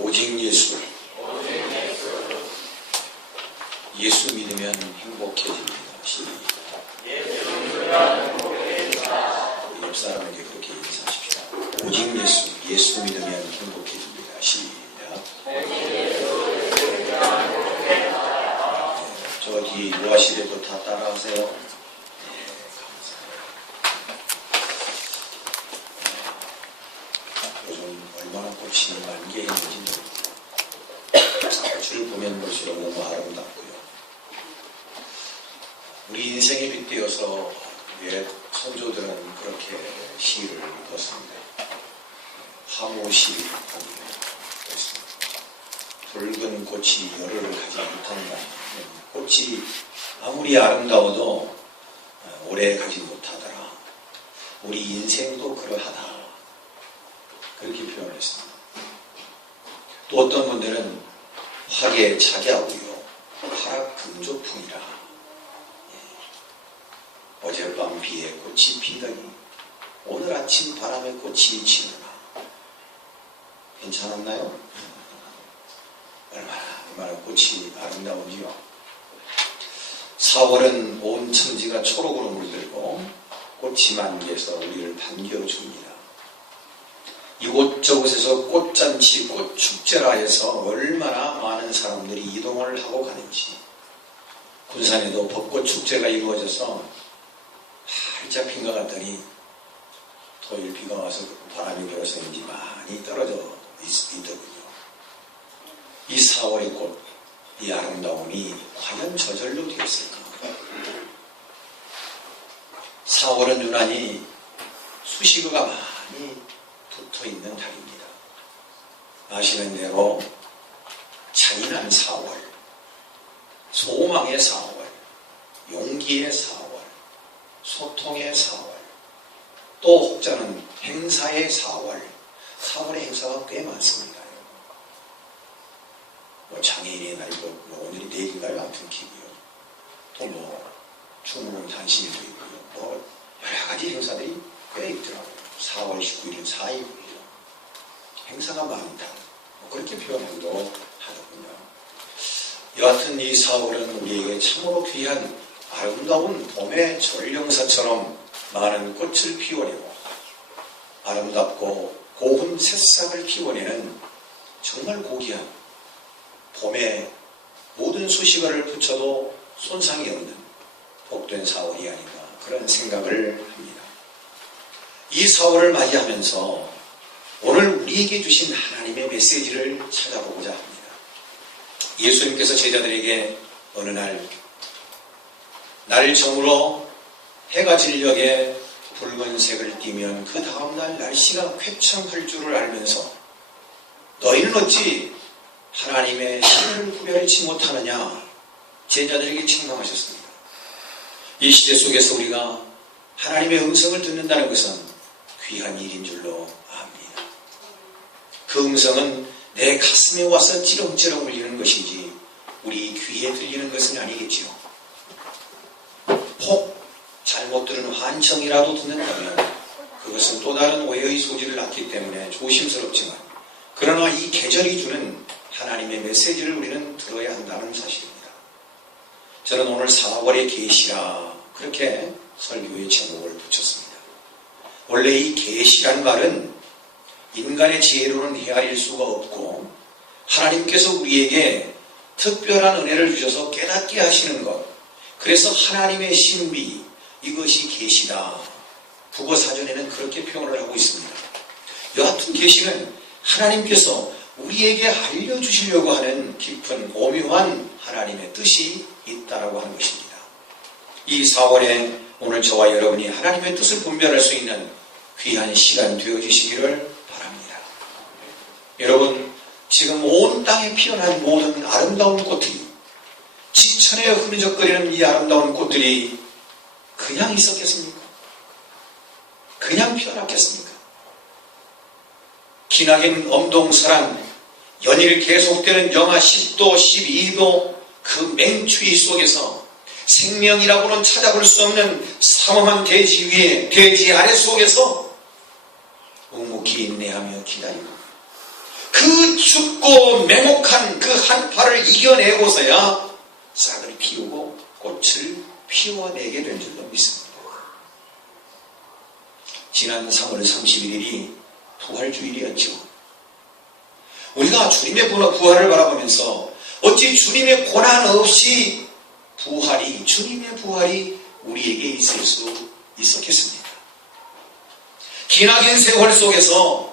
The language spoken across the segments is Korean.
오직 예수. 예수 믿으면 행복해집니다. 옆 사람에게 그렇게 인사하십시오. 오직 예수. 예수 믿으면 행복해집니다. 시작. 저기 요하시래도 다 따라하세요. 네, 감사해요. 요즘 얼마나 꽃이 만개했는지 줄 보면 볼수록 너무 아름답고요. 우리 인생에 빗대어서 옛 선조들은 그렇게 시를 읽었습니다. 화모시를 읽었습니다. 붉은 꽃이 열흘을 가지 못한다. 꽃이 아무리 아름다워도 오래 가지 못하더라. 우리 인생도 그러하다. 그렇게 표현을 했습니다. 또 어떤 분들은 화개 작야우요 화락 금조풍이라. 어젯밤 비에 꽃이 피더니 오늘 아침 바람에 꽃이 지느라. 괜찮았나요? 얼마나 꽃이 아름다운지요. 4월은 온 천지가 초록으로 물들고 꽃이 만개해서 우리를 반겨줍니다. 이곳저곳에서 꽃잔치, 꽃축제라 해서 얼마나 많은 사람들이 이동을 하고 가는지. 군산에도 벚꽃축제가 이루어져서 활짝 핀 것 같더니 토요일 비가 와서 바람이 불어서인지 많이 떨어져 있더군요. 이 4월의 꽃, 이 아름다움이 과연 저절로 되었을까? 4월은 유난히 수식어가 많이 붙어있는 달입니다. 아시는 대로 잔인한 4월, 소망의 4월, 용기의 4월, 소통의 4월, 또 혹자는 행사의 4월, 4월의 행사가 꽤 많습니다. 뭐 장애인의 날이고 오늘이 내일인가요? 아무튼 기고요. 또 충무공 단신일도 있고요. 여러 가지 행사들이 꽤 있더라고요. 4월 19일은 4.19이죠. 행사가 많다. 그렇게 표현하기도 하더군요. 여하튼 이 4월은 우리에게 참으로 귀한 아름다운 봄의 전령사처럼 많은 꽃을 피워내고 아름답고 고운 새싹을 피워내는 정말 고귀한 봄에 모든 수식어를 붙여도 손상이 없는 복된 4월이 아닌가 그런 생각을 합니다. 이 4월을 맞이하면서 오늘 우리에게 주신 하나님의 메시지를 찾아보고자 합니다. 예수님께서 제자들에게 어느 날 저물어 해가 진녘에 붉은색을 띠면 그 다음날 날씨가 쾌청할 줄을 알면서 너희는 어찌 하나님의 신을 구별치 못하느냐 제자들에게 책망하셨습니다. 이 시대 속에서 우리가 하나님의 음성을 듣는다는 것은 귀한 일인 줄로 압니다. 그 음성은 내 가슴에 와서 찌렁찌렁 울리는 것이지 우리 귀에 들리는 것은 아니겠지요. 혹 잘못 들은 환청이라도 듣는다면 그것은 또 다른 오해의 소지를 낳기 때문에 조심스럽지만 그러나 이 계절이 주는 하나님의 메시지를 우리는 들어야 한다는 사실입니다. 저는 오늘 4월의 계시라 그렇게 설교의 제목을 붙였습니다. 원래 이 계시란 말은 인간의 지혜로는 헤아릴 수가 없고 하나님께서 우리에게 특별한 은혜를 주셔서 깨닫게 하시는 것, 그래서 하나님의 신비, 이것이 계시다. 국어사전에는 그렇게 표현을 하고 있습니다. 여하튼 계시는 하나님께서 우리에게 알려주시려고 하는 깊은 오묘한 하나님의 뜻이 있다라고 하는 것입니다. 이 4월에 오늘 저와 여러분이 하나님의 뜻을 분별할 수 있는 귀한 시간 되어주시기를 바랍니다. 여러분, 지금 온 땅에 피어난 모든 아름다운 꽃들이, 지천에 흐느적거리는 이 아름다운 꽃들이 그냥 있었겠습니까? 그냥 피어났겠습니까? 기나긴 엄동설한 연일 계속되는 영하 10도, 12도 그 맹추위 속에서 생명이라고는 찾아볼 수 없는 삼엄한 대지 위에, 대지 아래 속에서 묵묵히 인내하며 기다리고 그 춥고 맹혹한 그 한파를 이겨내고서야 싹을 틔우고 꽃을 피워내게 된 줄로 믿습니다. 지난 3월 31일이 부활주일이었죠. 우리가 주님의 부활을 바라보면서 어찌 주님의 고난 없이 주님의 부활이 우리에게 있을 수 있었겠습니까? 기나긴 세월 속에서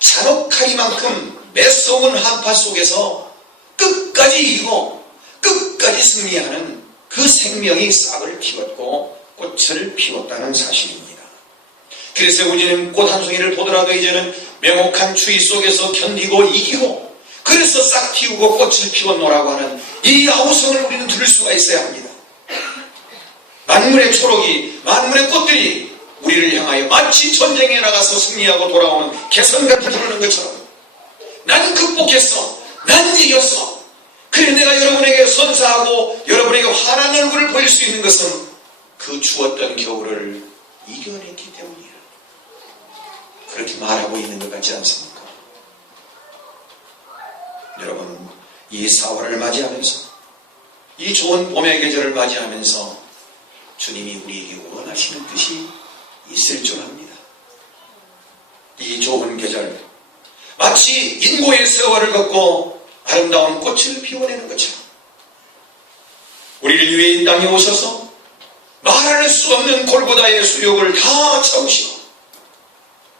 잔혹하리만큼 매서운 한파 속에서 끝까지 이기고 끝까지 승리하는 그 생명이 싹을 틔웠고 꽃을 피웠다는 사실입니다. 그래서 우리는 꽃 한 송이를 보더라도 이제는 명혹한 추위 속에서 견디고 이기고 그래서 싹 피우고 꽃을 피웠노라고 하는 이 아우성을 우리는 들을 수가 있어야 합니다. 만물의 초록이, 만물의 꽃들이 우리를 향하여 마치 전쟁에 나가서 승리하고 돌아오는 개선같이 부르는 것처럼 나는 극복했어, 난 이겼어. 그래 내가 여러분에게 선사하고 여러분에게 환한 얼굴을 보일 수 있는 것은 그 추웠던 겨울을 이겨냈기 때문이야. 그렇게 말하고 있는 것 같지 않습니까? 여러분, 이 4월을 맞이하면서 이 좋은 봄의 계절을 맞이하면서 주님이 우리에게 원하시는 뜻이 있을 줄 압니다. 이 좋은 계절, 마치 인고의 세월을 걷고 아름다운 꽃을 피워내는 것처럼 우리를 위해 이 땅에 오셔서 말할 수 없는 골고다의 수욕을 다 참으시고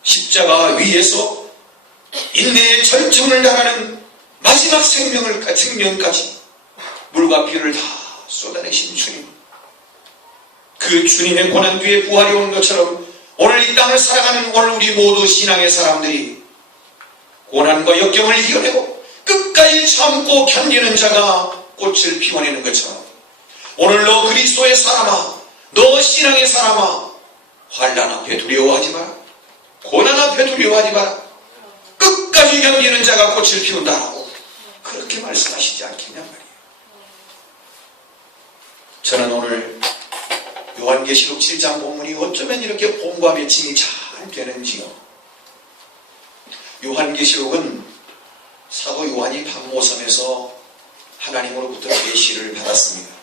십자가 위에서 인내의 절정을 달하는 마지막 생명까지 물과 피를 다 쏟아내신 주님, 그 주님의 고난 뒤에 부활이 오는 것처럼 오늘 이 땅을 살아가는 오늘 우리 모두 신앙의 사람들이 고난과 역경을 이겨내고 끝까지 참고 견디는 자가 꽃을 피워내는 것처럼 오늘 너 그리스도의 사람아, 너 신앙의 사람아, 환난 앞에 두려워하지 마라, 고난 앞에 두려워하지 마라, 끝까지 견디는 자가 꽃을 피운다라고 그렇게 말씀하시지 않겠냔 말이에요. 저는 오늘 요한계시록 7장 본문이 어쩌면 이렇게 봄과 매칭이 잘 되는지요. 요한계시록은 사도 요한이 patmos섬에서 하나님으로부터 계시를 받았습니다.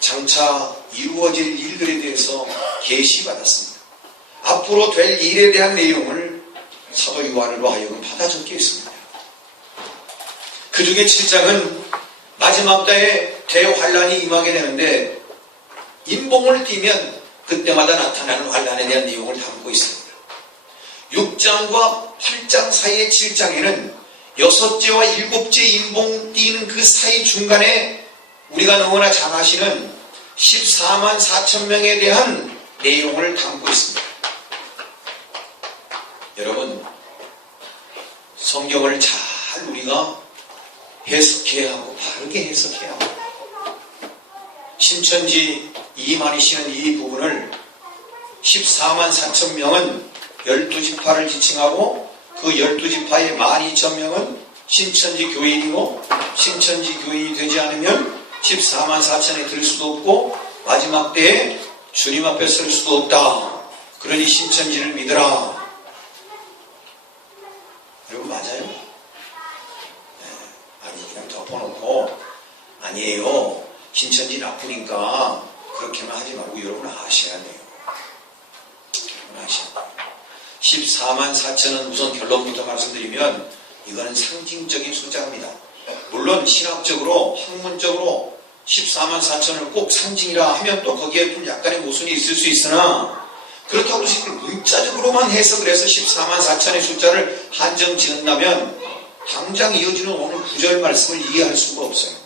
장차 이루어질 일들에 대해서 계시받았습니다. 앞으로 될 일에 대한 내용을 사도 요한으로 하여금 받아 적게 했습니다. 그 중에 7장은 마지막 때에 대환란이 임하게 되는데 인봉을 띄면 그때마다 나타나는 환란에 대한 내용을 담고 있습니다. 6장과 8장 사이의 7장에는 6제와 7제 인봉 띄는 그 사이 중간에 우리가 너무나 잘 아시는 14만 4천 명에 대한 내용을 담고 있습니다. 여러분, 성경을 잘 우리가 해석해야 하고 바르게 해석해야 합니다. 신천지 이만희씨는 이 부분을 14만 4천 명은 12지파를 지칭하고 그 12지파의 12,000명은 신천지 교인이고 신천지 교인이 되지 않으면 14만 4천에 들 수도 없고 마지막 때에 주님 앞에 설 수도 없다. 그러니 신천지를 믿으라. 여러분 맞아요? 네, 아니 그냥 덮어놓고 아니에요. 신천지 나쁘니까 그렇게만 하지 말고 여러분 아셔야 돼요. 여러분 아셔야 돼요. 14만 4천은 우선 결론부터 말씀드리면 이거는 상징적인 숫자입니다. 물론 신학적으로 학문적으로 14만 4천을 꼭 상징이라 하면 또 거기에 좀 약간의 모순이 있을 수 있으나 그렇다고 문자적으로만 해석을 해서 14만 4천의 숫자를 한정 지은다면 당장 이어지는 오늘 9절 말씀을 이해할 수가 없어요.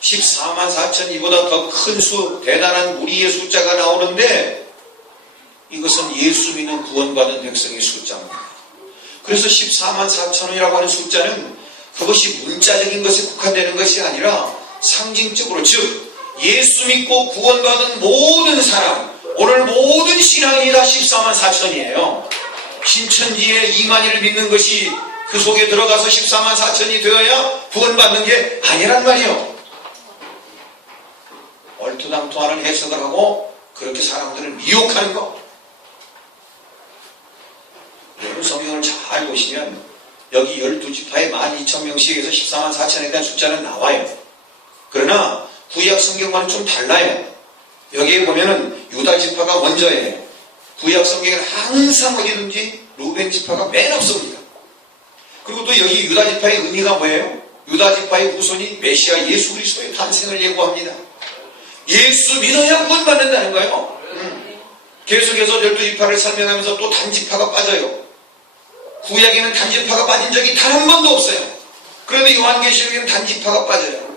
14만 4천 이보다 더 큰 수, 대단한 무리의 숫자가 나오는데 이것은 예수 믿는 구원받은 백성의 숫자입니다. 그래서 14만 4천이라고 하는 숫자는 그것이 문자적인 것에 국한되는 것이 아니라 상징적으로 즉 예수 믿고 구원받은 모든 사람, 오늘 모든 신앙인이 다 14만 4천이에요. 신천지의 이만희를 믿는 것이 그 속에 들어가서 14만 4천이 되어야 구원받는 게 아니란 말이에요. 얼토당토하는 해석을 하고 그렇게 사람들을 미혹하는 거. 여러분 성경을 잘 보시면 여기 12지파에 12,000명씩에서 14만 4천에 대한 숫자는 나와요. 그러나 구약 성경과는 좀 달라요. 여기에 보면은 유다 지파가 먼저예요. 구약 성경에는 항상 어디든지 루벤 지파가 맨 앞섭니다. 그리고 또 여기 유다 지파의 의미가 뭐예요? 유다 지파의 후손이 메시아 예수 그리스도의 탄생을 예고합니다. 예수 믿어야 구원 받는다는 거예요. 계속해서 12지파를 설명하면서 또 단지파가 빠져요. 구약에는 단지파가 빠진 적이 단 한 번도 없어요. 그런데 요한계시록에는 단지파가 빠져요.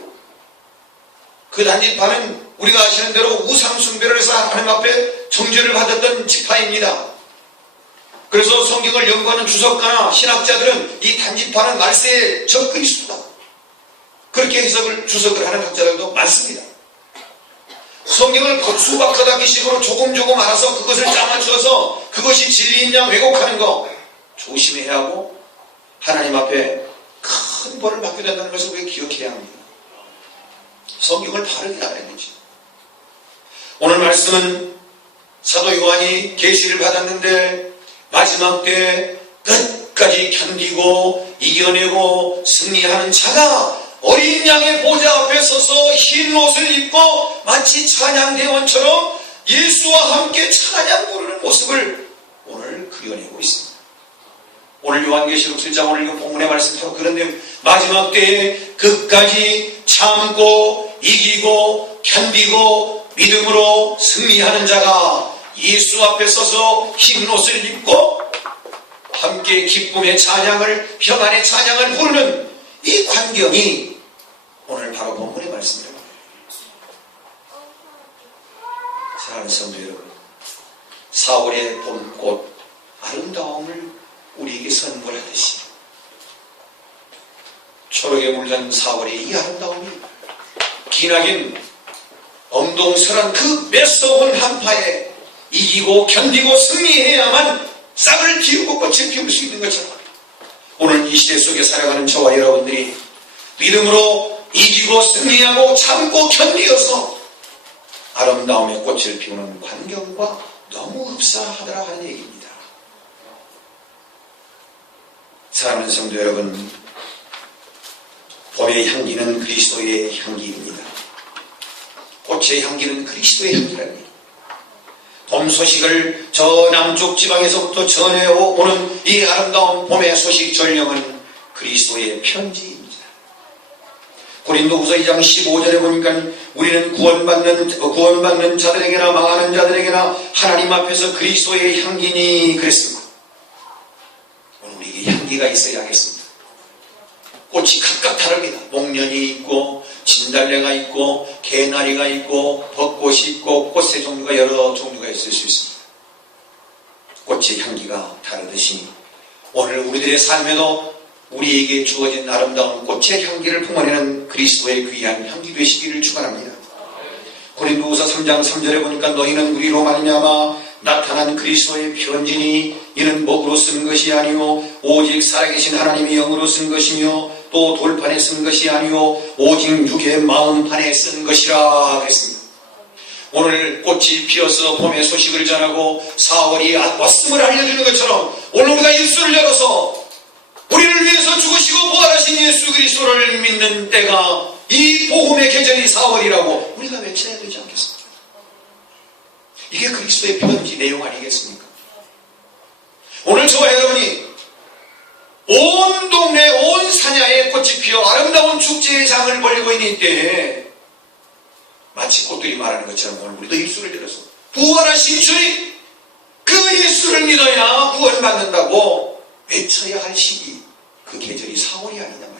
그 단지파는 우리가 아시는 대로 우상 숭배를 해서 하나님 앞에 정죄를 받았던 지파입니다. 그래서 성경을 연구하는 주석가나 신학자들은 이 단지파는 말세의 적그리스도다, 그렇게 주석을 하는 학자들도 많습니다. 성경을 수박가닥기식으로 조금 알아서 그것을 짜맞춰서 그것이 진리인 양 왜곡하는 거 조심해야 하고, 하나님 앞에 큰 벌을 받게 된다는 것을 우리가 기억해야 합니다. 성경을 바르게 알아야 되지. 오늘 말씀은 사도 요한이 계시를 받았는데 마지막 때 끝까지 견디고 이겨내고 승리하는 자가 어린 양의 보좌 앞에 서서 흰 옷을 입고 마치 찬양대원처럼 예수와 함께 찬양 부르는 모습을 오늘 그려내고 있습니다. 오늘 요한계시록 7장 오늘 읽은 본문의 말씀 바로 그런 내용. 마지막 때에 끝까지 참고 이기고 견디고 믿음으로 승리하는 자가 예수 앞에 서서 흰 옷을 입고 함께 기쁨의 찬양을, 평안의 찬양을 부르는 이 광경이 오늘 바로 본문의 말씀입니다. 사랑하는 성도 여러분, 4월의 봄꽃 아름다움을 우리에게 선물하듯이 초록에 물든 4월의 이 아름다움이 기나긴 엄동설한 그 매서운 한파에 이기고 견디고 승리해야만 싹을 틔우고 꽃을 피울 수 있는 것처럼 오늘 이 시대 속에 살아가는 저와 여러분들이 믿음으로 이기고 승리하고 참고 견디어서 아름다움의 꽃을 피우는 환경과 너무 흡사하더라 하는 얘기입니다. 사랑하는 성도 여러분, 봄의 향기는 그리스도의 향기입니다. 꽃의 향기는 그리스도의 향기랍니다. 봄 소식을 저 남쪽 지방에서부터 전해오는 이 아름다운 봄의 소식 전령은 그리스도의 편지입니다. 고린도후서 2장 15절에 보니까 우리는 구원받는 자들에게나 망하는 자들에게나 하나님 앞에서 그리스도의 향기니 그랬습니다. 오늘 우리에게 향기가 있어야 하겠습니다. 꽃이 각각 다릅니다. 목련이 있고 진달래가 있고 개나리가 있고 벚꽃이 있고 꽃의 종류가 여러 종류가 있을 수 있습니다. 꽃의 향기가 다르듯이 오늘 우리들의 삶에도 우리에게 주어진 아름다운 꽃의 향기를 품어내는 그리스도의 귀한 향기 되시기를 축원합니다. 고린도후서 3장 3절에 보니까 너희는 우리로 말미암아 나타난 그리스도의 편지니 이는 목으로 쓴 것이 아니요 오직 살아계신 하나님의 영으로 쓴 것이며 또 돌판에 쓴 것이 아니요 오직 육의 마음판에 쓴 것이라 그랬습니다. 오늘 꽃이 피어서 봄의 소식을 전하고 4월이 왔음을 알려주는 것처럼 오늘 우리가 입술을 열어서 우리를 위해서 죽으시고 부활하신 예수 그리스도를 믿는 때가 이 복음의 계절이 4월이라고 우리가 외쳐야 되지 않겠습니까? 이게 그리스도의 편지 내용 아니겠습니까? 오늘 저와 여러분이 온 동네 온 산야에 꽃이 피어 아름다운 축제의 장을 벌리고 있는 이때에 마치 꽃들이 말하는 것처럼 오늘 우리도 입술을 열어서 부활하신 주님 그 예수를 믿어야 구원받는다고 외쳐야 할 시기, 그 계절이 4월이 아니냐 말이에요.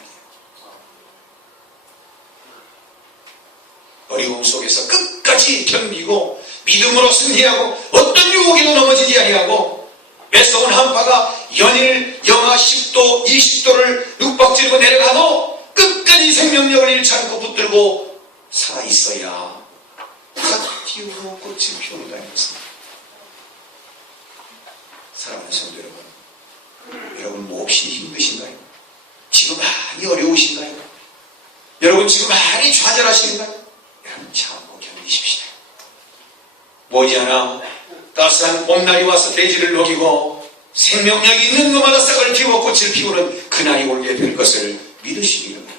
어려움 속에서 끝까지 견디고 믿음으로 승리하고 어떤 유혹에도 넘어지지 아니하고 매서운 한파가 연일 영하 10도 20도를 윽박지르고 내려가도 끝까지 생명력을 잃지 않고 붙들고 살아있어야 싹 띄우고 꽃을 피우는가 했습니다. 사랑하는 성도 여러분 몹시 힘드신가요? 지금 많이 어려우신가요? 여러분 지금 많이 좌절하시는가요? 여러분 참고 견디십시다. 머지않아 따스한 봄날이 와서 대지를 녹이고 생명력이 있는 것마다 싹을 피워 꽃을 피우는 그날이 올게 될 것을 믿으시기 바랍니다.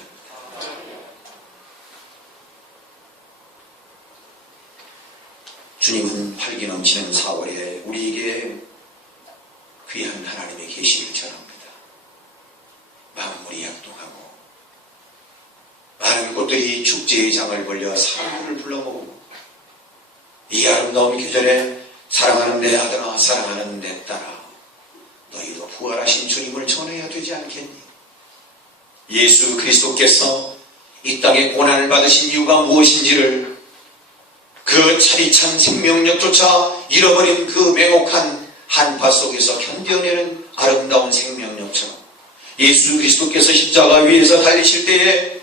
주님은 활기 넘치는 4월에 우리에게 귀한 하나님의 계시를 전합니다. 만물이 약동하고 많은 꽃들이 축제의 장을 벌려 사랑을 불러모으고 이 아름다운 계절에 사랑하는 내 아들아 사랑하는 내 딸아 너희도 부활하신 주님을 전해야 되지 않겠니? 예수 그리스도께서 이 땅에 고난을 받으신 이유가 무엇인지를 그 차디찬 생명력조차 잃어버린 그 맹혹한 한파 속에서 견뎌내는 아름다운 생명력처럼 예수 그리스도께서 십자가 위에서 달리실 때에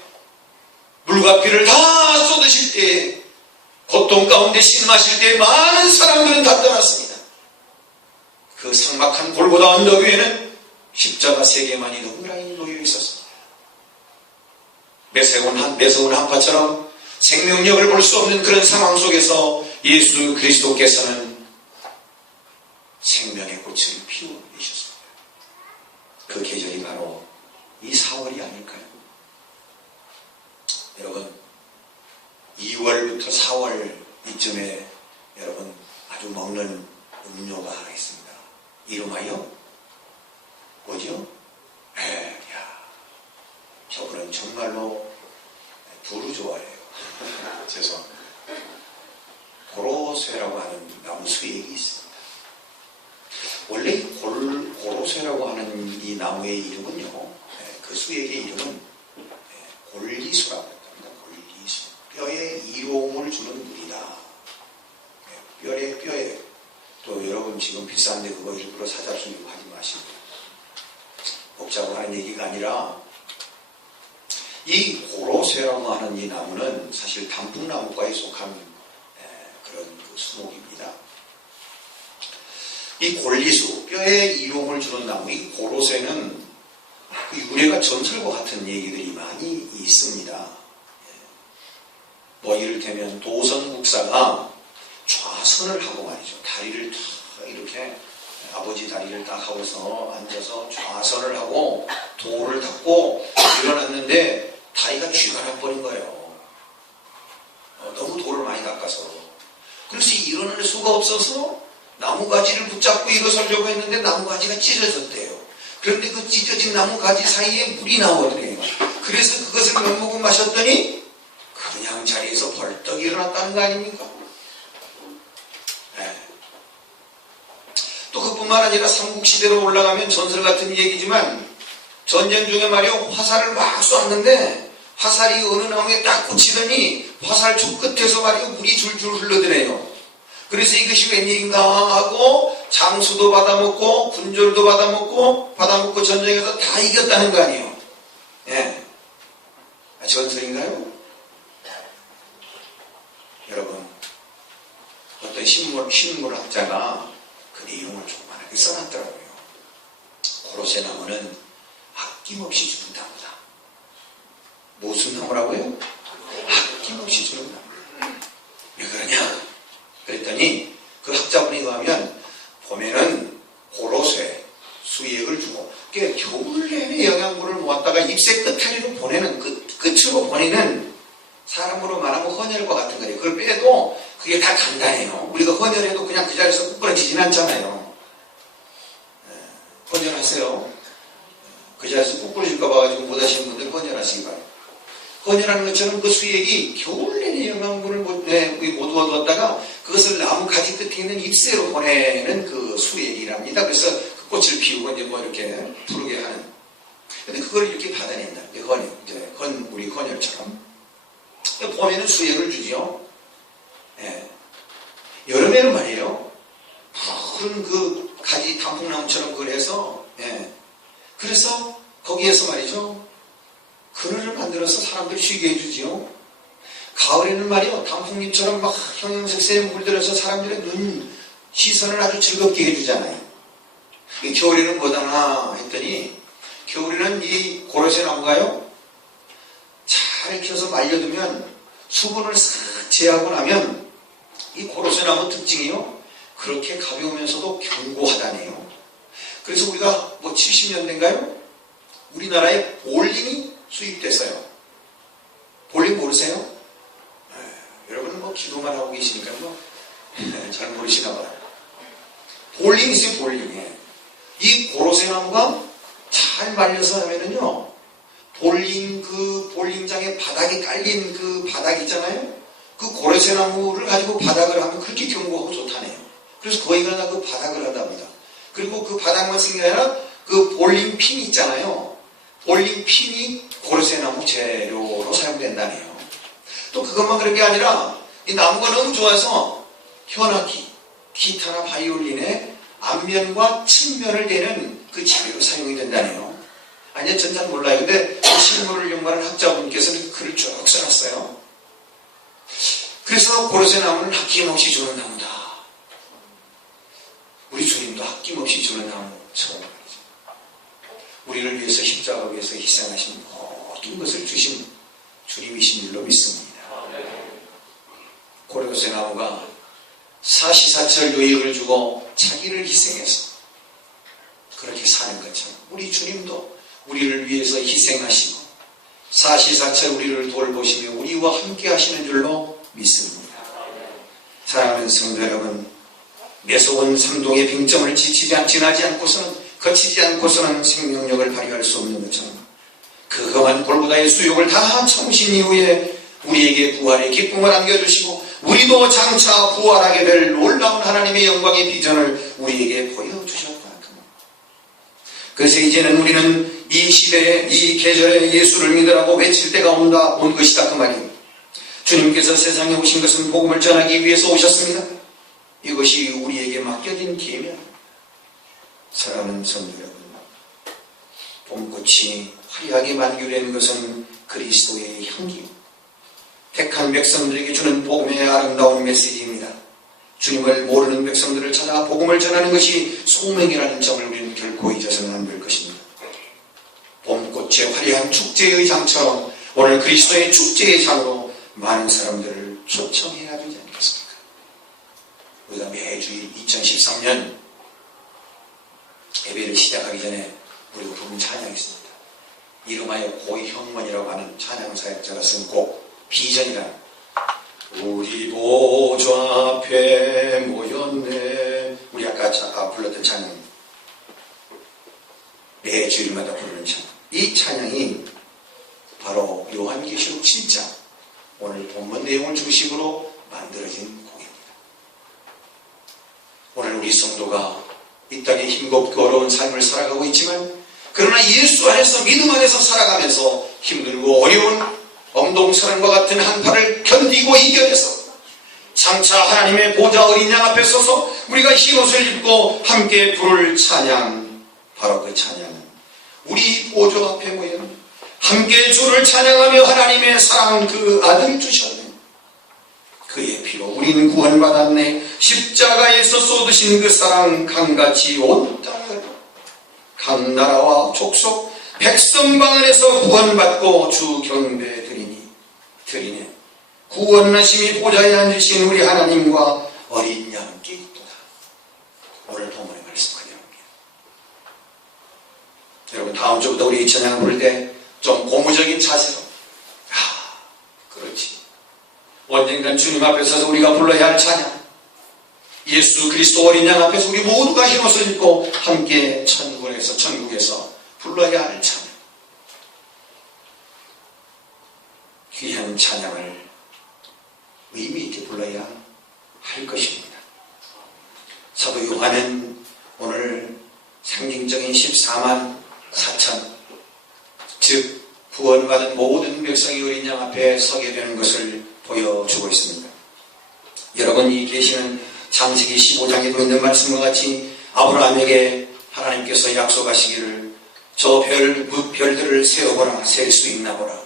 물과 피를 다 쏟으실 때에 고통 가운데 신음하실 때에 많은 사람들은 다 떠났습니다. 그 삭막한 골고다 언덕 위에는 십자가 3개만이 너무나이 놓여 있었습니다. 매서운 한파처럼 생명력을 볼 수 없는 그런 상황 속에서 예수 그리스도께서는 생명의 꽃을 피워 계셨습니다. 그 계절이 바로 이 4월이 아닐까요? 여러분 2월부터 4월 이쯤에 여러분 아주 먹는 음료가 하나 있습니다. 이름하여 뭐죠? 저분은 정말로 두루 좋아해요. 죄송합니다. 고로쇠라고 하는 나무 수액이 있습니다. 원래 이 고로쇠라고 하는 이 나무의 이름은요, 그 수액의 이름은 골리수라고 합니다. 골리수. 뼈에 이로움을 주는 물이다. 뼈에 또 여러분 지금 비싼데 그거 일부러 사잡수려고 하지 마시고 먹자고 하는 얘기가 아니라 이 고로쇠라고 하는 이 나무는 사실 단풍나무과에 속한 그런 그 수목입니다. 이 골리수, 뼈에 이로움을 주는 나무, 이 고로쇠는 그 유래가 전설과 같은 얘기들이 많이 있습니다. 뭐 이를테면 도선국사가 좌선을 하고 말이죠. 다리를 탁 이렇게 아버지 다리를 딱 하고서 앉아서 좌선을 하고 돌을 닦고 일어났는데 다리가 쥐가 나버린 거예요. 너무 돌을 많이 닦아서. 그래서 일어날 수가 없어서 나무가지를 붙잡고 일어서려고 했는데 나무가지가 찢어졌대요. 그런데 그 찢어진 나무가지 사이에 물이 나오더래요. 그래서 그것을 몇 모금 마셨더니 그냥 자리에서 벌떡 일어났다는 거 아닙니까? 네. 또 그뿐만 아니라 삼국시대로 올라가면 전설 같은 얘기지만 전쟁 중에 말이요 화살을 막 쏘았는데 화살이 어느 나무에 딱 꽂히더니 화살촉 끝에서 말이요 물이 줄줄 흘러드네요. 그래서 이것이 웬일인가 하고 장수도 받아먹고 군졸도 받아먹고 전쟁에서 다 이겼다는 거 아니에요. 예. 전설인가요? 여러분 어떤 식물학자가 그 내용을 조그맣게 써놨더라고요. 고로쇠 나무는 아낌없이 주는 나무다. 무슨 나무라고요? 아낌없이 주는 나무. 왜 그러냐? 그랬더니 그 학자분에 의하면 봄에는 고로쇠, 수액을 주고 겨울 내내 영양분을 모았다가 잎새 끝다리로 보내는 끝으로 보내는 사람으로 말하면 헌혈과 같은 거예요. 그걸 빼도 그게 다 간단해요. 우리가 헌혈해도 그냥 그 자리에서 꾸꾸러지진 않잖아요. 헌혈하세요. 그 자리에서 꾸꾸러질까 봐가지고 못하시는 분들 헌혈하시기 바랍니다. 헌혈하는 것처럼 그 수액이 겨울 내내 영양분을 못 얻었다가 그것을 나무 가지 끝에 있는 잎새로 보내는 그 수액이랍니다. 그래서 그 꽃을 피우고 이제 뭐 이렇게 푸르게 하는. 근데 그걸 이렇게 받아낸다. 우리 헌혈처럼. 봄에는 수액을 주죠. 예. 여름에는 말이에요. 푸른 그 가지 단풍나무처럼 그걸 해서, 그래서 거기에서 말이죠. 그늘을 만들어서 사람들 쉬게 해주지요. 가을에는 말이요. 단풍잎처럼 막 형형색색에 물들어서 사람들의 눈, 시선을 아주 즐겁게 해주잖아요. 겨울에는 뭐다나 했더니, 겨울에는 이 고로쇠 나무가요. 잘 익혀서 말려두면 수분을 싹 제하고 나면 이 고로쇠 나무 특징이요. 그렇게 가벼우면서도 견고하다네요. 그래서 우리가 뭐 70년대인가요? 우리나라에 볼링이 수입돼서요. 볼링 모르세요? 여러분은 뭐 기도만 하고 계시니까 뭐 잘 모르시나 봐요. 볼링이 있어요, 볼링에. 이 고로쇠나무가 잘 말려서 하면은요, 볼링장에 바닥이 깔린 그 바닥 있잖아요? 그 고로쇠나무를 가지고 바닥을 하면 그렇게 견고하고 좋다네요. 그래서 거의가 다 그 바닥을 하답니다. 그리고 그 바닥만 쓴 게 아니라 그 볼링 핀 있잖아요. 볼링 핀이 고로쇠나무 재료로 사용된다네요. 또 그것만 그런 게 아니라 이 나무가 너무 좋아서 현악기, 기타나 바이올린의 앞면과 측면을 대는 그 재료로 사용이 된다네요. 아니, 전 잘 몰라요. 근데 실물을 연구하는 학자분께서는 글을 쭉 써놨어요. 그래서 고로쇠나무는 아낌없이 주는 나무다. 우리 주님도 아낌없이 주는 나무처럼 말이죠. 우리를 위해서 십자가 위해서 희생하신 모든 것을 주신 주님이신 줄로 믿습니다. 고로쇠나무가 사시사철 유익을 주고 자기를 희생해서 그렇게 사는 것처럼 우리 주님도 우리를 위해서 희생하시고 사시사철 우리를 돌보시며 우리와 함께 하시는 줄로 믿습니다. 사랑하는 성도 여러분, 매서운 삼동의 빙점을 지나지 않고서는 생명력을 발휘할 수 없는 것처럼 그 험한 골고다의 수욕을 다 참으신 이후에 우리에게 부활의 기쁨을 안겨주시고 우리도 장차 부활하게 될 놀라운 하나님의 영광의 비전을 우리에게 보여주셨다. 그래서 이제는 우리는 이 시대에 이 계절에 예수를 믿으라고 외칠 때가 온 것이다 그 말이에요. 주님께서 세상에 오신 것은 복음을 전하기 위해서 오셨습니다. 이것이 우리에게 맡겨진 계명. 사랑하는 성도 여러분, 봄꽃이 화려하게 만개된 것은 그리스도의 향기요, 택한 백성들에게 주는 복음의 아름다운 메시지입니다. 주님을 모르는 백성들을 찾아 복음을 전하는 것이 소명이라는 점을 우리는 결코 잊어서는 안 될 것입니다. 봄꽃의 화려한 축제의 장처럼 오늘 그리스도의 축제의 장으로 많은 사람들을 초청해야 되지 않겠습니까? 우리가 매주일 2013년 예배를 시작하기 전에 우리가 부른 찬양이 있습니다. 이름하여 고형원이라고 하는 찬양사역자가 쓴 곡 비전이라는, 우리 보좌 앞에 모였네, 우리 아까 불렀던 찬양, 매주일마다 부르는 찬양. 이 찬양이 바로 요한계시록 7장 오늘 본문 내용을 중심으로 만들어진 곡입니다. 오늘 우리 성도가 이 땅에 힘겹고 어려운 삶을 살아가고 있지만, 그러나 예수 안에서 믿음 안에서 살아가면서 힘들고 어려운 엄동설과 같은 한파를 견디고 이겨내서 장차 하나님의 보좌 어린 양 앞에 서서 우리가 흰옷을 입고 함께 부를 찬양, 바로 그 찬양은 우리 보좌 앞에 모여 함께 주를 찬양하며 하나님의 사랑 그 아들 주셨네, 그의 피로 우리는 구원받았네, 십자가에서 쏟으신 그 사랑 강같이 온 땅을 각 나라와 족속 백성방 안에서 구원받고 주 경배 드리네. 구원하심이 보좌에 앉으신 우리 하나님과 어린 양께 있도다. 오늘 본문의 말씀 그대로입니다. 여러분, 다음 주부터 우리 이 찬양을 부를 때 좀 고무적인 자세로, 그렇지, 언젠간 주님 앞에 서서 우리가 불러야 할 찬양, 예수 그리스도 어린 양 앞에서 우리 모두가 흰옷을 입고 함께 천국에서 불러야 할 찬양, 귀한 찬양을 의미 있게 불러야 할 것입니다. 사도 요한은 오늘 상징적인 14만 4천, 즉 구원받은 모든 백성이 어린 양 앞에 서게 되는 것을 보여주고 있습니다. 여러분, 이 계시는 창세기 15장에도 있는 말씀과 같이 아브라함에게 하나님께서 약속하시기를 저 별들을 세어보라, 셀 수 있나 보라,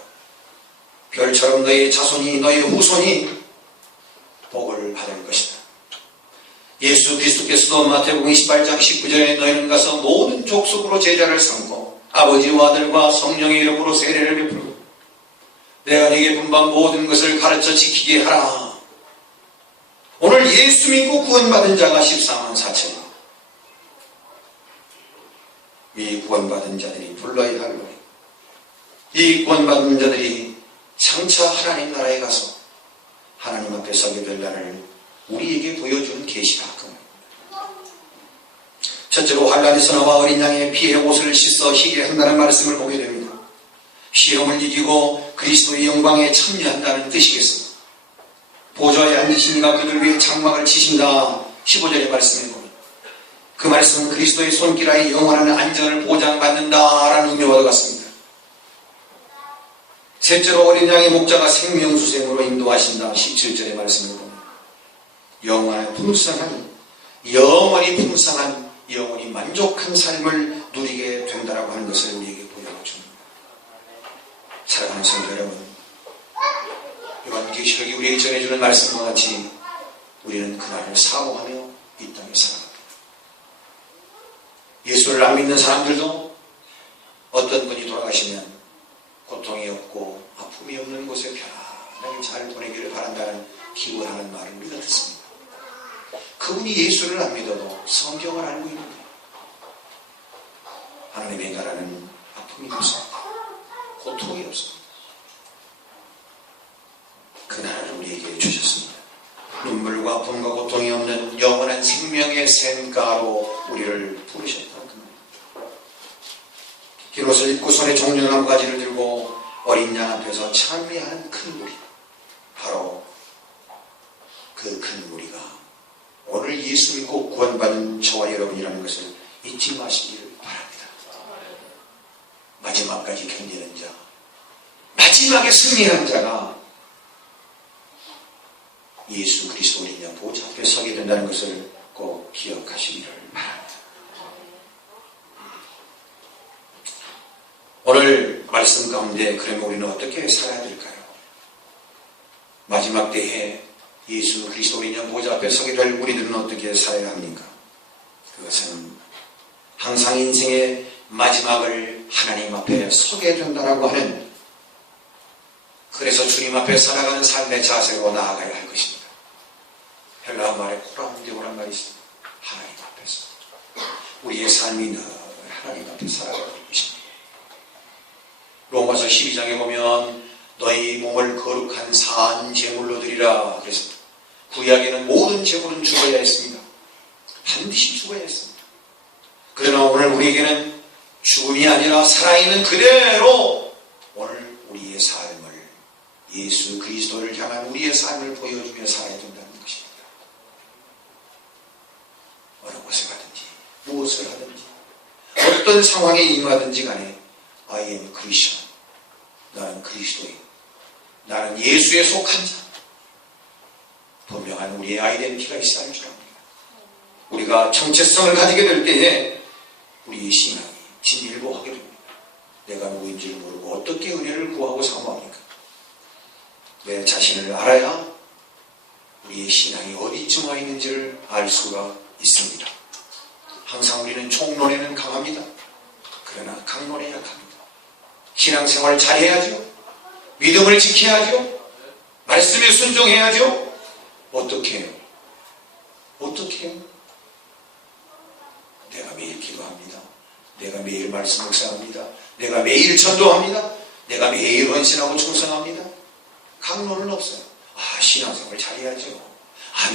별처럼 너의 자손이, 너의 후손이 복을 받을 것이다. 예수 그리스도께서도 마태복음 28장 19절에 너희는 가서 모든 족속으로 제자를 삼고 아버지와 아들과 성령의 이름으로 세례를 베풀고 내가 네게 분반 모든 것을 가르쳐 지키게 하라. 오늘 예수 믿고 구원받은 자가 14만 4천이고 이 구원받은 자들이 불러야 할 노래, 이 구원받은 자들이 장차 하나님 나라에 가서 하나님 앞에 서게 될 날을 우리에게 보여주는 계시가 그겁니다. 첫째로 환난에서 나와 어린 양의 피에 옷을 씻어 희게 한다는 말씀을 보게 됩니다. 시험을 이기고 그리스도의 영광에 참여한다는 뜻이겠습니다. 보좌에 앉으시니가 그들 위에 장막을 치신다. 15절의 말씀에 보면 그 말씀은 그리스도의 손길하에 영원한 안전을 보장받는다라는 의미와 같습니다. 셋째로 어린 양의 목자가 생명수생으로 인도하신다. 17절의 말씀을 보면 영원한 풍성한, 영원히 풍성한, 영원히 만족한 삶을 누리게 된다라고 하는 것을 우리에게 보여줍니다. 사랑하는 성도 여러분, 요한계시록이 우리에게 전해주는 말씀과 같이 우리는 그날을 사모하며 이 땅에 살아갑니다. 예수를 안 믿는 사람들도 어떤 분이 돌아가시면 고통이 없고 아픔이 없는 곳에 편안하게 잘 보내기를 바란다는 기원하는 말을 우리가 듣습니다. 그분이 예수를 안 믿어도 성경을 알고 있는데 하나님의 나라는 아픔이 없습니다. 고통이 없습니다. 그 나라를 우리에게 주셨습니다. 눈물과 아픔과 고통이 없는 영원한 생명의 샘가로 우리를 부르셨다. 흰 옷을 입고 손에 종려나무 가지를 들고 어린 양 앞에서 찬미하는 큰 무리, 바로 그 큰 무리가 오늘 예수 믿고 구원받은 저와 여러분이라는 것을 잊지 마시기를 바랍니다. 마지막까지 견디는 자, 마지막에 승리하는 자가 예수 그리스도 어린 양 보좌 앞에 서게 된다는 것을 꼭 기억하시기를 바랍니다. 오늘 말씀 가운데 그러면 우리는 어떻게 살아야 될까요? 마지막 때에 예수 그리스도 어린 양 보좌 앞에 서게 될 우리들은 어떻게 살아야 합니까? 그것은 항상 인생의 마지막을 하나님 앞에 서게 된다라고 하는, 그래서 주님 앞에 살아가는 삶의 자세로 나아가야 할 것입니다. 헬라어 말에 코라운데오란 말이 있습니다. 하나님 앞에서 우리의 삶이 늘 하나님 앞에 살아가는 것입니다. 로마서 12장에 보면 너희 몸을 거룩한 산 제물로 드리라 그랬습니다. 구약에는 모든 제물은 죽어야 했습니다. 반드시 죽어야 했습니다. 그러나 오늘 우리에게는 죽음이 아니라 살아있는 그대로 오늘 우리의 삶을, 예수 그리스도를 향한 우리의 삶을 보여주며 살아야 된다는 것입니다. 어느 곳에 가든지 무엇을 하든지 어떤 상황에 임하든지 간에 I am Christian, 나는 그리스도인, 나는 예수에 속한 자, 분명한 우리의 아이덴티티가 있어야 할 줄 압니다. 우리가 정체성을 가지게 될 때에 우리의 신앙이 진일보하게 됩니다. 내가 누구인지를 모르고 어떻게 은혜를 구하고 사모합니까? 내 자신을 알아야 우리의 신앙이 어디쯤 와 있는지를 알 수가 있습니다. 항상 우리는 총론에는 강합니다. 그러나 강론에 약합니다. 신앙생활을 잘해야죠. 믿음을 지켜야죠. 말씀에 순종해야죠. 어떻게 해요? 어떻게 해요? 내가 매일 기도합니다. 내가 매일 말씀 묵상합니다. 내가 매일 전도합니다. 내가 매일 헌신하고 충성합니다. 강론은 없어요. 신앙생활 잘해야죠.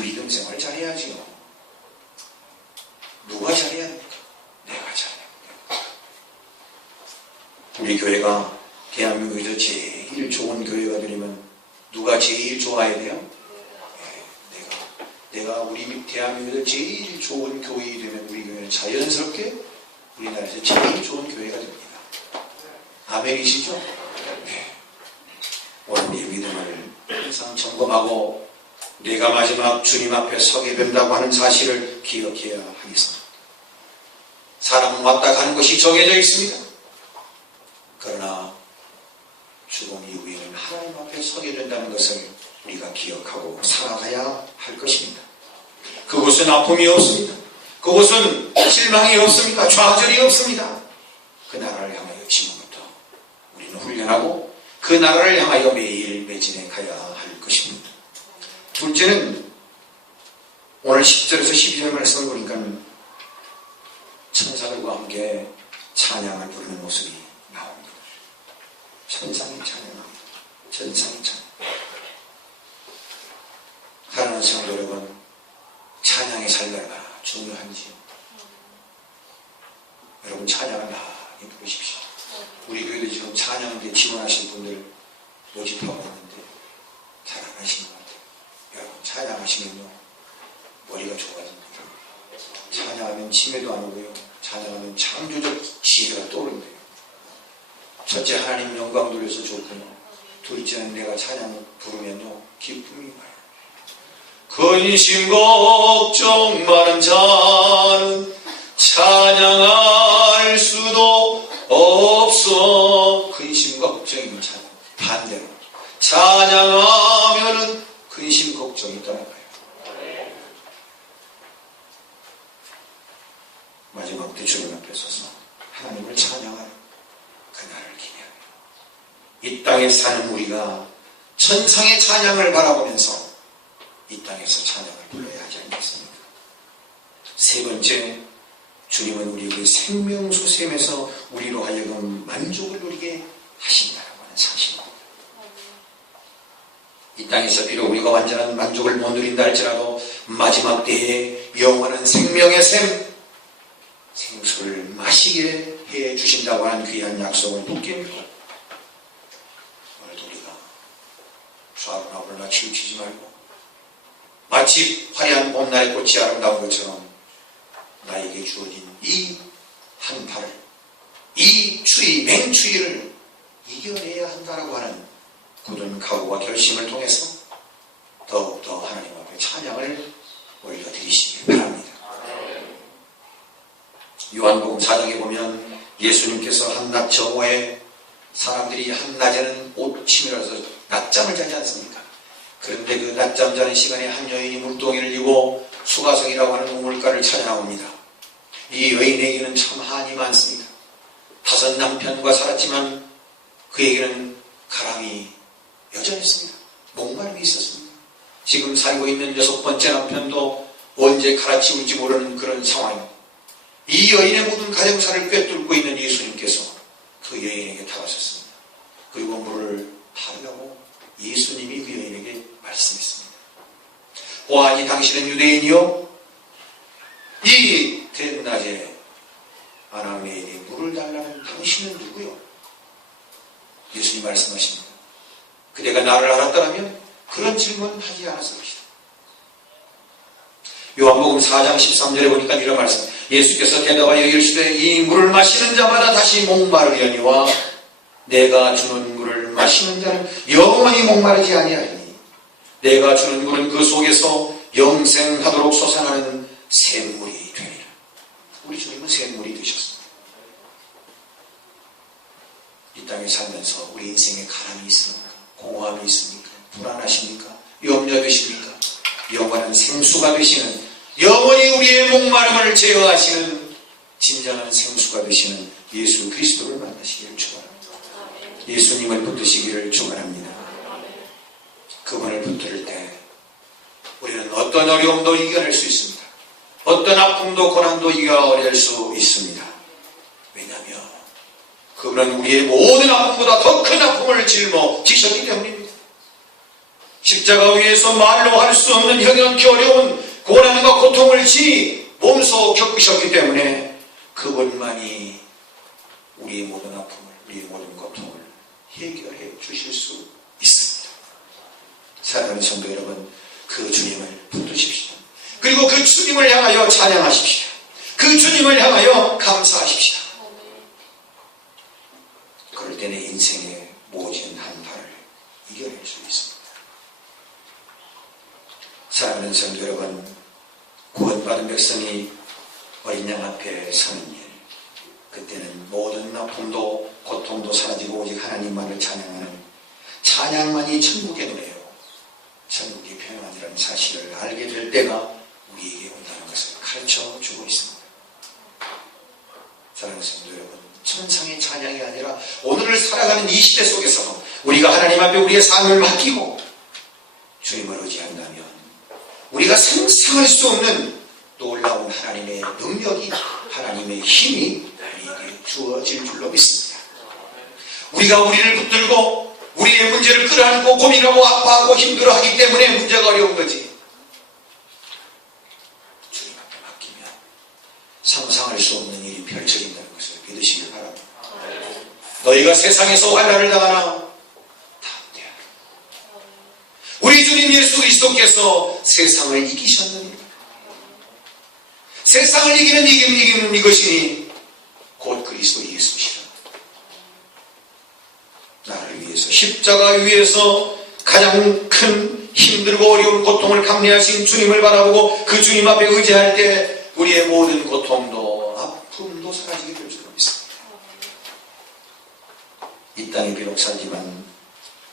믿음생활 잘해야죠. 누가 잘해야 됩니까? 내가 잘해야 됩니다. 우리 교회가 대한민국에서 제일 좋은 교회가 되려면 누가 제일 좋아야 돼요? 내가 우리 대한민국에서 제일 좋은 교회이 되면 우리 교회는 자연스럽게 우리나라에서 제일 좋은 교회가 됩니다. 아멘이시죠? 네. 오늘 우리의 믿음을 항상 점검하고 내가 마지막 주님 앞에 서게 된다고 하는 사실을 기억해야 하겠습니다. 사람은 왔다 가는 것이 정해져 있습니다. 그러나 죽음 이후에는 하나님 앞에 서게 된다는 것을 우리가 기억하고 살아가야 할 것입니다. 그곳은 아픔이 없습니다. 그곳은 실망이 없습니다. 좌절이 없습니다. 그 나라를 향하여 지금부터 우리는 훈련하고 그 나라를 향하여 매일 매진해 가야 할 것입니다. 둘째는 오늘 10절에서 12절 말씀을 보니까 천사들과 함께 찬양을 부르는 모습이 나옵니다. 천상의 찬양입니다. 천상의 찬양. 사랑하는 성도 여러분, 찬양의 살가가 중요한지요? 여러분 찬양을 많이 부르십시오. 우리 교회도 지금 찬양에 지원하신 분들 모집하고 있는데 잘 안 하시는 것 같아요. 여러분 찬양하시면요 머리가 좋아집니다. 찬양하면 치매도 안 오고요. 찬양하면 창조적 지혜가 떠오른대요. 첫째 하나님 영광 돌려서 좋고요. 둘째는 내가 찬양 부르면요 기쁨이 와요. 근심 걱정 많은 자는 찬양할 수도 없어. 근심과 걱정이 있는 찬양. 반대로 찬양하면은 근심 걱정이 떠나가요. 마지막 때 주님 앞에 서서 하나님을 찬양하여 그날을 기념해요. 이 땅에 사는 우리가 천상의 찬양을 바라보면서 이 땅에서 찬양을 불러야 하지 않겠습니까? 세 번째, 주님은 우리에게 생명수샘에서 우리로 하여금 만족을 누리게 하신다라고 하는 사실입니다. 이 땅에서 비록 우리가 완전한 만족을 못 누린다 할지라도 마지막 때에 영원한 생명의 샘, 생수를 마시게 해 주신다고 하는 귀한 약속을 붙게 믿고 오늘도 우리가 좌우나 올라 치우치지 말고 마치 화려한 봄날의 꽃이 아름다운 것처럼 나에게 주어진 이 한파를, 이 추위, 맹추위를 이겨내야 한다라고 하는 굳은 각오와 결심을 통해서 더욱더 하나님 앞에 찬양을 올려드리시기 바랍니다. 요한복음 4장에 보면 예수님께서 한낮 정오에 사람들이 한낮에는 옷침이라서 낮잠을 자지 않습니까? 그런데 그 낮잠 자는 시간에 한 여인이 물동이를 이고 수가성이라고 하는 우물가를 찾아 나옵니다. 이 여인에게는 참 한이 많습니다. 5 남편과 살았지만 그에게는 가랑이 여전했습니다. 목마름이 있었습니다. 지금 살고 있는 6번째 남편도 언제 갈아치울지 모르는 그런 상황입니다. 이 여인의 모든 가정사를 꿰뚫고 있는 예수님께서 그 여인에게 다가섰습니다. 그리고 물을 달라고 예수님이 그 여인에게 말씀했습니다. 보아하니 당신은 유대인이요? 이 대낮에 아나니에게 물을 달라는 당신은 누구요? 예수님 말씀하십니다. 그대가 나를 알았더라면 그런 질문 하지 않았을 것이다. 요한복음 4장 13절에 보니까 이런 말씀, 예수께서 대답하여 이르시되 이 물을 마시는 자마다 다시 목마르려니와 내가 주는 물을 마시는 자는 영원히 목마르지 아니하리니 내가 주는 물은 그 속에서 영생하도록 솟아나는 샘물이 되리라. 우리 주님은 샘물이 되셨습니다. 이 땅에 살면서 우리 인생에 가람이 있습니까? 공허함이 있습니까? 불안하십니까? 염려되십니까? 영원한 생수가 되시는, 영원히 우리의 목마름을 제어하시는 진정한 생수가 되시는 예수 그리스도를 만나시기를 축원합니다. 예수님을 붙드시기를 축원합니다. 그분을 붙들 때 우리는 어떤 어려움도 이겨낼 수 있습니다. 어떤 아픔도 고난도 이겨낼 수 있습니다. 왜냐하면 그분은 우리의 모든 아픔보다 더 큰 아픔을 짊어지셨기 때문입니다. 십자가 위에서 말로 할 수 없는 형연케 어려운 고난과 고통을 몸소 겪으셨기 때문에 그분만이 우리의 모든 아픔을, 우리의 모든 고통을 해결해 주실 수 있습니다. 사랑하는 성도 여러분, 그 주님을 붙드십시오. 그리고 그 주님을 향하여 찬양하십시오. 그 주님을 향하여 감사하십시오. 그럴 때 내 인생의 모진 한파를 이겨낼 수 있습니다. 사랑하는 성도 여러분, 구원받은 백성이 어린 양 앞에 서는 일, 그때는 모든 아픔도 고통도 사라지고 오직 하나님만을 찬양하는 찬양만이 천국의 노래요, 천국의 평안이라는 사실을 알게 될 때가 우리에게 온다는 것을 가르쳐주고 있습니다. 사랑하는 성도 여러분, 천상의 찬양이 아니라 오늘을 살아가는 이 시대 속에서 우리가 하나님 앞에 우리의 삶을 맡기고 주님을 의지한다면 우리가 상상할 수 없는 놀라운 하나님의 능력이, 하나님의 힘이 우리에게 주어질 줄로 믿습니다. 우리가 우리를 붙들고 우리의 문제를 끌어안고 고민하고 아파하고 힘들어하기 때문에 문제가 어려운 거지. 주님 앞에 맡기면 상상할 수 없는 일이 펼쳐진다는 것을 믿으시길 바랍니다. 너희가 세상에서 환난을 당하나 담대하라. 우리 주님 예수 그리스도께서 세상을 이기셨느니라. 세상을 이기는 이기는 이것이니 곧 그리스도 예수시라. 나를 위해서 십자가 위에서 가장 큰 힘들고 어려운 고통을 감내하신 주님을 바라보고 그 주님 앞에 의지할 때 우리의 모든 고통도 아픔도 사라지게 될 줄로 믿습니다. 이 땅에 비록 살지만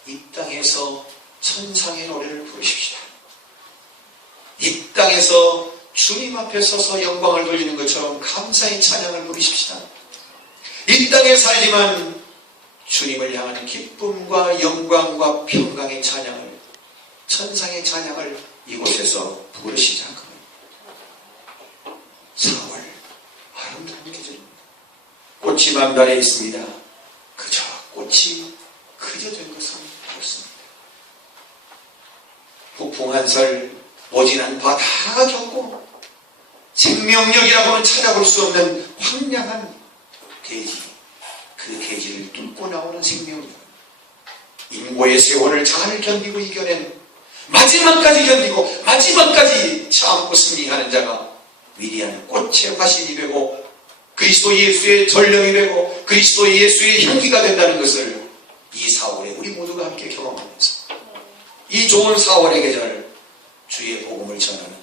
이 땅에서 천상의 노래를 부르십시다. 이 땅에서 주님 앞에 서서 영광을 돌리는 것처럼 감사의 찬양을 부르십시다. 이 땅에 살지만 주님을 향하는 기쁨과 영광과 평강의 찬양을, 천상의 찬양을 이곳에서 부르시자. 4월 아름다운 계절입니다. 꽃이 만발해 있습니다. 그저 꽃이 그저 된 것은 없습니다. 북풍 한설, 오진한 바 다 겪고 생명력이라고는 찾아볼 수 없는 황량한 대지, 그 대지를 뚫고 나오는 생명력, 인고의 세월을 잘 견디고 이겨낸, 마지막까지 견디고 마지막까지 참고 승리하는 자가 위대한 꽃의 화신이 되고 그리스도 예수의 전령이 되고 그리스도 예수의 향기가 된다는 것을 이 4월에 우리 모두가 함께 경험하면서 이 좋은 4월의 계절 주의 복음을 전하는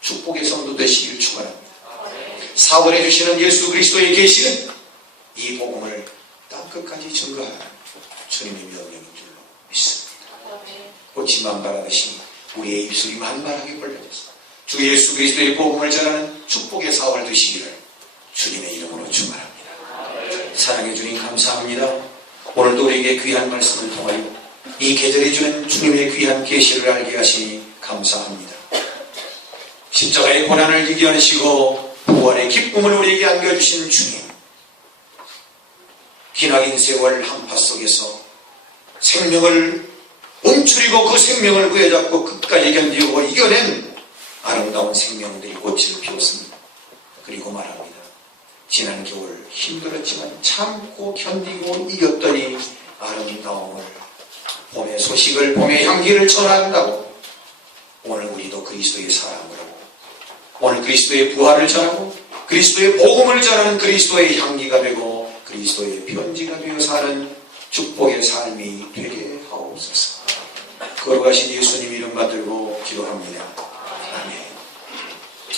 축복의 성도 되시길 축원합니다. 4월에 주시는 예수 그리스도의 계시는 이 복음을 땅끝까지 증거하는 주님의 명령인 줄로 믿습니다. 꽃이 만발하듯이 우리의 입술이 만발하게 벌려져서 주 예수 그리스도의 복음을 전하는 축복의 4월 되시기를 주님의 이름으로 축원합니다. 사랑해 주님 감사합니다. 오늘도 우리에게 귀한 말씀을 통하여 이 계절에 주는 주님의 귀한 계시를 알게 하시니 감사합니다. 십자가의 고난을 이겨내시고 부활의 기쁨을 우리에게 안겨주신 주님, 기나긴 세월 한파 속에서 생명을 움츠리고 그 생명을 부여잡고 끝까지 견디고 이겨낸 아름다운 생명들이 꽃을 피웠습니다. 그리고 말합니다. 지난 겨울 힘들었지만 참고 견디고 이겼더니 아름다움을, 봄의 소식을, 봄의 향기를 전한다고 오늘 우리도 그리스도의 사랑을 하고 오늘 그리스도의 부활을 전하고 그리스도의 복음을 전하는 그리스도의 향기가 되고 그리스도의 편지가 되어 사는 축복의 삶이 되게 하옵소서. 거룩하신 예수님 이름 받들고 기도합니다.